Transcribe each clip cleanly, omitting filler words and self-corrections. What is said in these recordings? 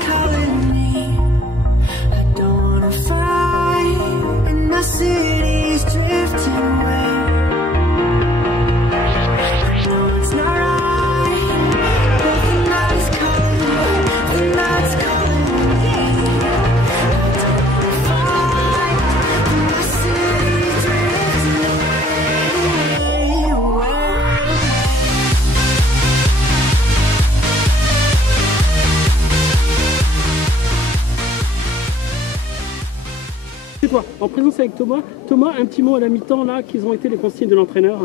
calling me. I don't wanna fight, and my city's drifting away. I know it's not right, but the night is calling, the night's calling me. I don't wanna fight, and my city's drifting away. C'est quoi? En présence avec Thomas. Thomas, un petit mot à la mi-temps là, quelles ont été les consignes de l'entraîneur?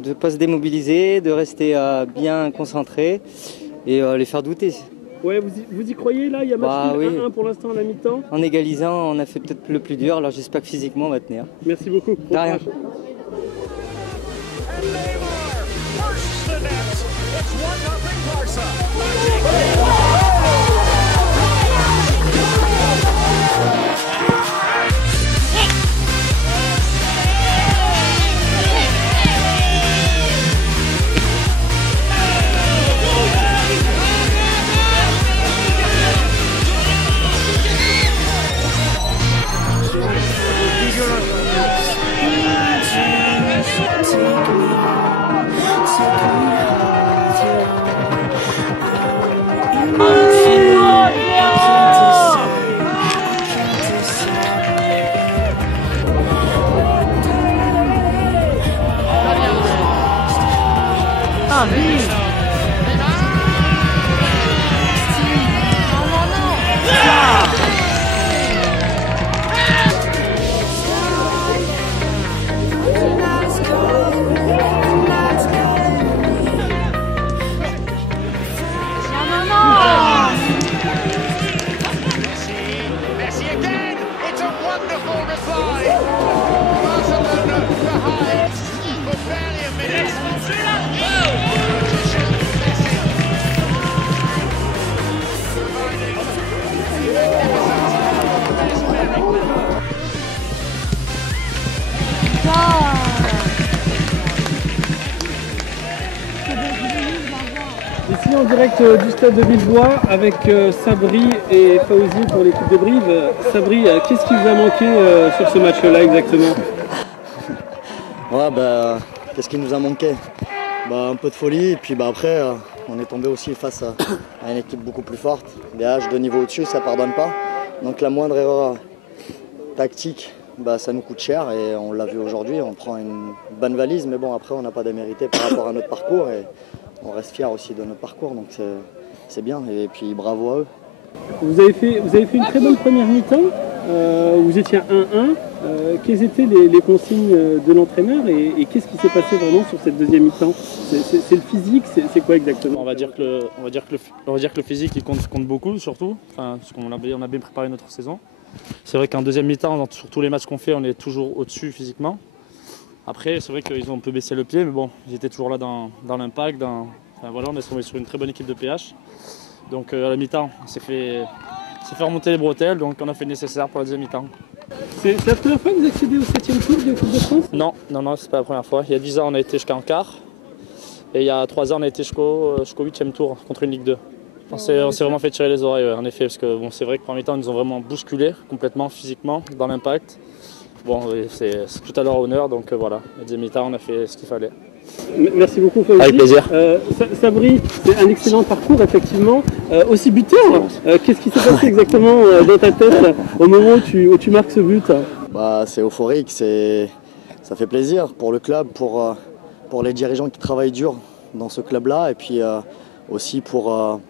De ne pas se démobiliser, de rester bien concentré et les faire douter. Ouais, vous y croyez là? Il y a match nul 1-1 pour l'instant à la mi-temps. En égalisant, on a fait peut-être le plus dur, alors j'espère que physiquement on va tenir. Merci beaucoup. De rien. Ah oui. Messi again. It's a wonderful reply. Barcelona behind for barely a minute. Ici en direct du stade de Villebois avec Sabri et Fawzi pour l'équipe de Brive. Sabri, qu'est-ce qui vous a manqué sur ce match-là exactement? Ouais, qu'est-ce qui nous a manqué? Un peu de folie et puis après on est tombé aussi face à une équipe beaucoup plus forte. Des H de niveau au-dessus, ça pardonne pas. Donc la moindre erreur tactique, ça nous coûte cher et on l'a vu aujourd'hui. On prend une bonne valise, mais bon après on n'a pas démérité par rapport à notre parcours et on reste fiers aussi de notre parcours, donc c'est bien et puis bravo à eux. Vous avez fait une très bonne première mi-temps, vous étiez à 1-1. Quelles étaient les consignes de l'entraîneur et qu'est-ce qui s'est passé vraiment sur cette deuxième mi-temps? C'est le physique, c'est quoi exactement? On va dire que le physique il compte beaucoup surtout, parce qu'on a bien préparé notre saison. C'est vrai qu'en deuxième mi-temps, sur tous les matchs qu'on fait, on est toujours au-dessus physiquement. Après, c'est vrai qu'ils ont un peu baissé le pied, mais bon, ils étaient toujours là dans l'impact. Voilà, on est tombé sur une très bonne équipe de PH. Donc à la mi-temps, on s'est fait remonter les bretelles, donc on a fait le nécessaire pour la deuxième mi-temps. C'est la première fois que vous accédez au 7e tour de Coupe de France? Non, c'est pas la première fois. Il y a 10 ans, on a été jusqu'en quart. Et il y a 3 ans, on a été jusqu'au 8e tour contre une Ligue 2. On s'est vraiment fait tirer les oreilles, en effet, parce que c'est vrai que par mi-temps, ils nous ont vraiment bousculé complètement, physiquement, dans l'impact. Bon, c'est tout à leur honneur, donc voilà, la deuxième mi-temps, on a fait ce qu'il fallait. Merci beaucoup, Fawzi. Avec plaisir. Sabri, c'est un excellent parcours, effectivement. Aussi buteur, qu'est-ce qui s'est passé exactement dans ta tête au moment où tu marques ce but? C'est euphorique, ça fait plaisir pour le club, pour les dirigeants qui travaillent dur dans ce club-là, et puis aussi pour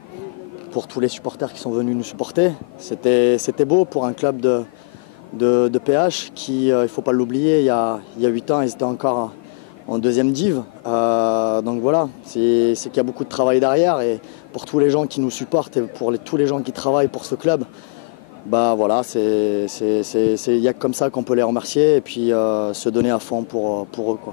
tous les supporters qui sont venus nous supporter. C'était beau pour un club de PH qui, il ne faut pas l'oublier, il y a 8 ans, ils étaient encore en deuxième div. Donc voilà, c'est qu'il y a beaucoup de travail derrière et pour tous les gens qui nous supportent et pour tous les gens qui travaillent pour ce club, voilà, il y a comme ça qu'on peut les remercier et puis se donner à fond pour eux, quoi.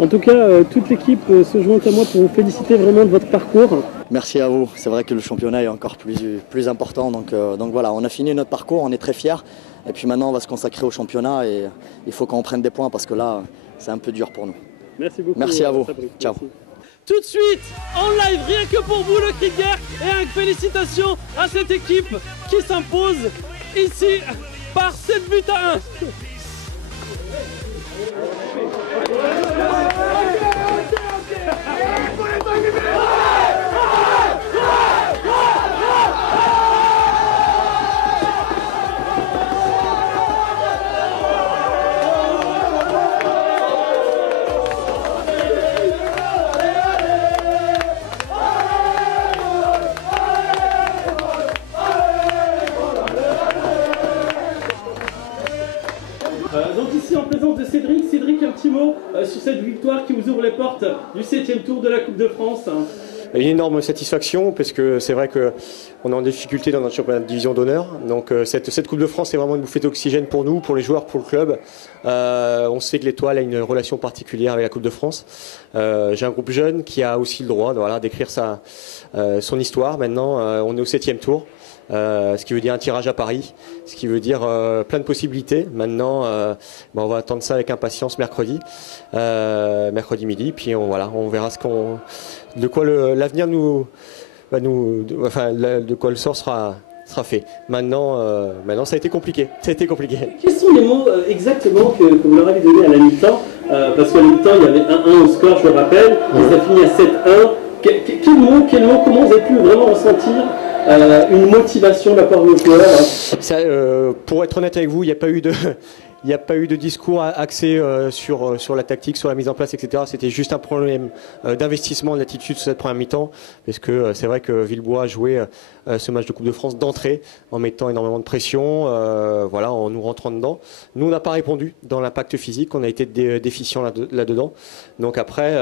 En tout cas, toute l'équipe se joint à moi pour vous féliciter vraiment de votre parcours. Merci à vous. C'est vrai que le championnat est encore plus important. Donc voilà, on a fini notre parcours, on est très fiers. Et puis maintenant, on va se consacrer au championnat et il faut qu'on prenne des points parce que là, c'est un peu dur pour nous. Merci beaucoup. Merci à vous. Sabri. Ciao. Merci. tout de suite en live, rien que pour vous le cri de guerre, et félicitations à cette équipe qui s'impose ici par 7 buts à 1. Donc ici en présence de Cédric, un petit mot sur cette victoire qui vous ouvre les portes du 7e tour de la Coupe de France. Une énorme satisfaction parce que c'est vrai qu'on est en difficulté dans notre championnat de division d'honneur. Donc cette Coupe de France, c'est vraiment une bouffée d'oxygène pour nous, pour les joueurs, pour le club. On sait que l'Étoile a une relation particulière avec la Coupe de France. J'ai un groupe jeune qui a aussi le droit d'écrire son histoire. Maintenant, on est au 7e tour. Ce qui veut dire un tirage à Paris, ce qui veut dire plein de possibilités. Maintenant, on va attendre ça avec impatience mercredi midi, puis on verra de quoi l'avenir de quoi le sort sera fait. Maintenant, ça a été compliqué. Quels sont les mots exactement que vous leur avez donnés à la mi-temps, parce qu'à la mi-temps, il y avait 1-1 au score, je le rappelle, et ça finit à 7-1. Quels mots, comment vous avez pu vraiment ressentir une motivation de la part de nos joueurs? Pour être honnête avec vous, il n'y a pas eu de discours axé sur la tactique, sur la mise en place, etc. C'était juste un problème d'investissement, d'attitude sur cette première mi-temps, parce que c'est vrai que Villebois a joué ce match de Coupe de France d'entrée en mettant énormément de pression, en nous rentrant dedans. Nous, on n'a pas répondu dans l'impact physique, on a été déficient là-dedans. Donc après,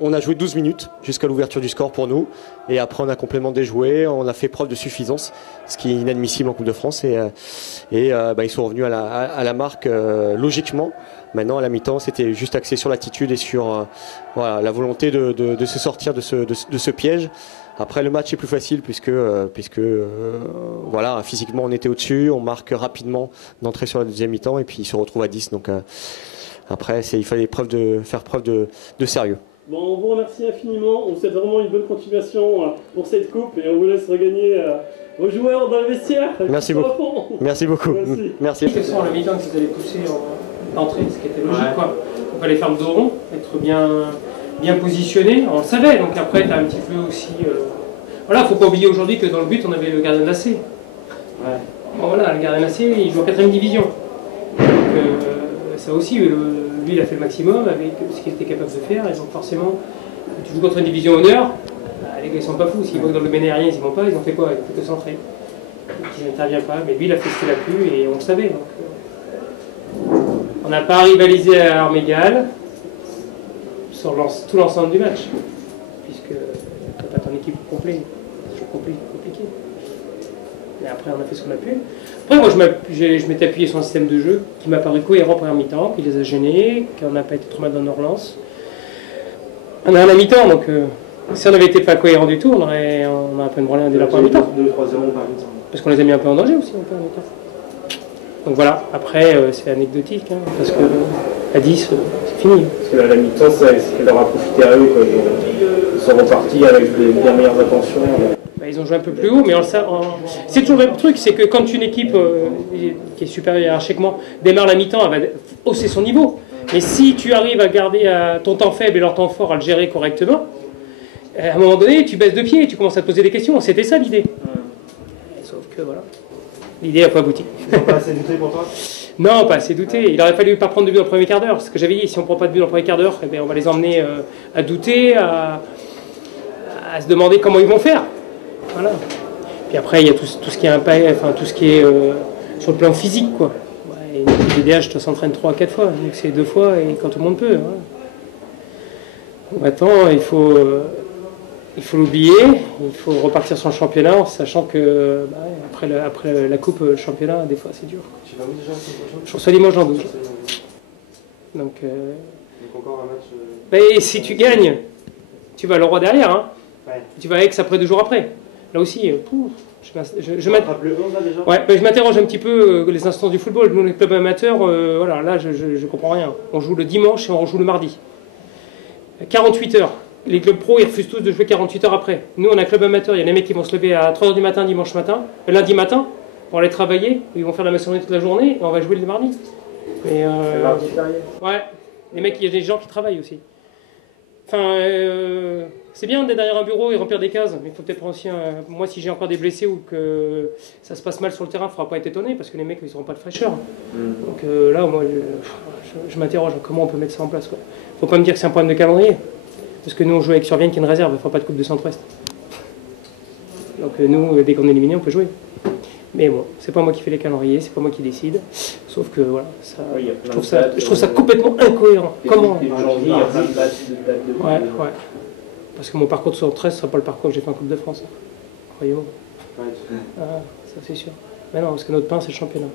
on a joué 12 minutes jusqu'à l'ouverture du score pour nous, et après on a complètement déjoué, on a fait preuve de suffisance, ce qui est inadmissible en Coupe de France, et ils sont revenus à la marque logiquement. Maintenant, à la mi-temps, c'était juste axé sur l'attitude et sur la volonté de se sortir de ce piège. Après, le match est plus facile puisque physiquement, on était au-dessus, on marque rapidement d'entrer sur la deuxième mi-temps et puis il se retrouve à 10. Donc après, il fallait faire preuve de sérieux. Bon, on vous remercie infiniment, on vous souhaite vraiment une bonne continuation pour cette coupe et on vous laisse regagner vos joueurs dans le vestiaire. Merci beaucoup. Merci beaucoup. Merci. Quels sont les mi-temps que vous allez pousser d'entrée, ce qui était logique, quoi. Il fallait faire le dos rond, être bien positionné, on le savait, donc après tu as un petit peu aussi... faut pas oublier aujourd'hui que dans le but on avait le gardien d'AC. Le gardien d'AC il joue en 4ème division. Donc ça aussi, lui il a fait le maximum avec ce qu'il était capable de faire, et donc forcément, tu joues contre une division honneur, les gars ils sont pas fous, s'ils vont dans le domaine aérien ils y vont pas, ils ont fait quoi? Ils ont fait que centrer. Donc ils n'interviennent pas, mais lui il a fait ce qu'il a pu et on le savait. Donc, on n'a pas rivalisé à armes égales sur tout l'ensemble du match, puisque tu n'as pas ton équipe complète, c'est toujours compliqué. Mais après, on a fait ce qu'on a pu. Après, moi, je m'étais appuyé sur un système de jeu qui m'a paru cohérent en première mi-temps, qui les a gênés, qu'on n'a pas été trop mal dans nos relances. On a un à mi-temps, donc si on n'avait été pas cohérent du tout, on aurait un peu brûlé dès la première mi-temps. 2-3-0 par mi-temps. Parce qu'on les a mis un peu en danger aussi en première mi-temps. Donc voilà, après c'est anecdotique, parce que à 10, c'est fini. Parce que la mi-temps, ça leur a profité à eux, quoi. Ils sont repartis avec des bien meilleures intentions. Ils ont joué un peu plus haut, mais c'est toujours le même truc, c'est que quand une équipe qui est supérieure hiérarchiquement démarre la mi-temps, elle va hausser son niveau. Mais si tu arrives à garder ton temps faible et leur temps fort à le gérer correctement, à un moment donné, tu baisses de pied et tu commences à te poser des questions. C'était ça l'idée. Sauf que voilà. L'idée n'a pas abouti. Ils n'ont pas assez douté pour toi? Non, pas assez douté. Il aurait fallu pas prendre de but dans le premier quart d'heure. C'est ce que j'avais dit. Si on ne prend pas de but dans le premier quart d'heure, on va les emmener à douter, à se demander comment ils vont faire. Voilà. Puis après, il y a tout ce qui est tout ce qui est sur le plan physique, quoi. Et une DDH, je s'entraîne 3 à 4 fois. Donc c'est 2 fois et quand tout le monde peut. Voilà. Maintenant, il faut l'oublier, il faut repartir sur le championnat en sachant que après la coupe, le championnat, des fois c'est dur. Tu vas où déjà? Je reçois dimanche en 12. Donc encore un match. Et si tu gagnes, tu vas à Leroy derrière. Hein. Ouais. Tu vas à Aix après 2 jours après. Là aussi, je m'interroge un petit peu les instances du football. Nous, les clubs amateurs, là je comprends rien. On joue le dimanche et on rejoue le mardi. 48 heures. les clubs pro, ils refusent tous de jouer 48 heures après. Nous, on a un club amateur, il y a des mecs qui vont se lever à 3 h du matin, lundi matin, pour aller travailler, ils vont faire la maçonnerie toute la journée, et on va jouer le mardi. Mais, ouais, les mecs, il y a des gens qui travaillent aussi. Enfin, c'est bien d'être derrière un bureau et remplir des cases, mais il faut peut-être aussi, moi, si j'ai encore des blessés ou que ça se passe mal sur le terrain, il ne faudra pas être étonné, parce que les mecs, ils n'auront pas de fraîcheur. Donc là, moi, je m'interroge, comment on peut mettre ça en place, quoi. Faut pas me dire que c'est un problème de calendrier. Parce que nous, on joue avec Survienne qui est une réserve, il ne fera pas de Coupe de Centre-Ouest. Donc nous, dès qu'on est éliminé, on peut jouer. Mais bon, c'est pas moi qui fais les calendriers, c'est pas moi qui décide. Sauf que voilà, ça, je trouve ça complètement incohérent. Comment Ouais. Parce que mon parcours de 73 ne sera pas le parcours que j'ai fait en Coupe de France. Croyez-moi. Ça c'est sûr. Mais non, parce que notre pain, c'est le championnat.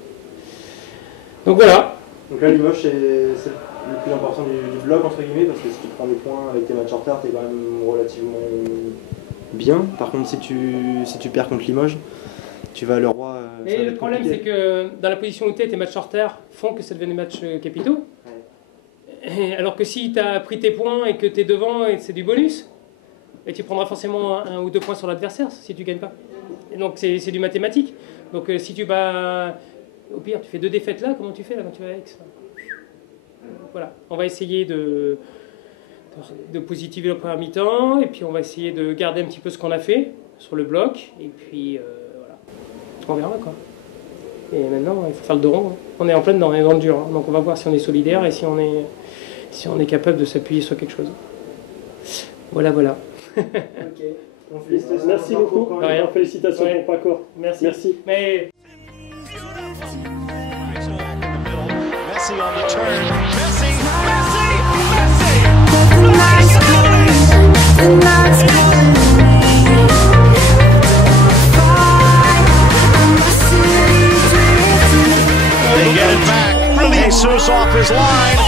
Donc voilà. Donc là, Limoges, c'est le plus important du bloc, entre guillemets, parce que si tu prends des points avec tes matchs en retard, t'es quand même relativement bien. Par contre, si tu perds contre Limoges, tu vas à Leroy. Et le problème, c'est que dans la position où tu es, tes matchs en retard font que ça devient des matchs capitaux. Ouais. Alors que si tu as pris tes points et que tu es devant, c'est du bonus. Et tu prendras forcément 1 ou 2 points sur l'adversaire si tu ne gagnes pas. Et donc c'est du mathématique. Donc si tu bats, au pire, tu fais 2 défaites là, comment tu fais là quand tu vas avec ça? Voilà, on va essayer de positiver le premier mi-temps, et puis on va essayer de garder un petit peu ce qu'on a fait sur le bloc, et puis voilà, on verra quoi. Et maintenant, il faut faire le dos rond. On est en plein dedans, on est dans le dur, hein. Donc on va voir si on est solidaire et si on est capable de s'appuyer sur quelque chose. Voilà. Okay. Merci beaucoup. Félicitations pour le parcours. Merci. Mais... Messi on the turn. Messi. They get it back. Jesus off his line.